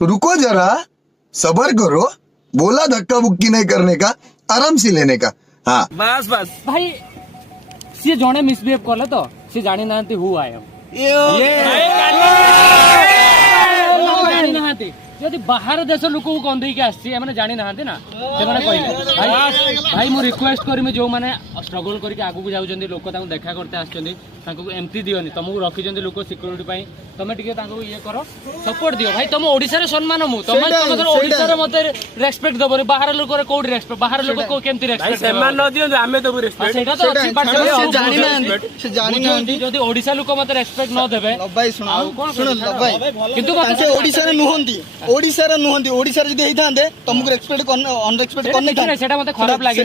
रुको जरा, सबर करो, बोला धक्का बुक्की नहीं करने का, आराम से लेने का। हाँ बस बस भाई सी जड़े मिसबिहेव कले तो सी जानी ना हु आई एम जानी जदि बाहर देश लोक को कंदे जानी ना ना भाई मु रिक्वेस्ट करमी जो मैंने स्ट्रगल करके आगू जाऊँ लोक देखा करते आमती दियोनी तुमको रखी लोक सिक्योरिटी तुम टे ये कर सपोर्ट दियो भाई तुम ओडिशा सम्मान मु तुम ओडिशा मत रेस्पेक्ट दबनी बाहर लोक कौट रेस्पेक्ट बाहर लोक केमती रेस्पेक्ट सम्मान न दियो आमे दबु रेस्पेक्ट जदि ओडिशा लोक मत रेस्पेक्ट न देबे भाई सुनो किंतु ओडिशा रे नुहंती ओडिशा रे नुहंती ओडिशा रे जदि हेइथांदे तुमको रेस्पेक्ट अनरेस्पेक्ट करने सेटा मते खराब लागे।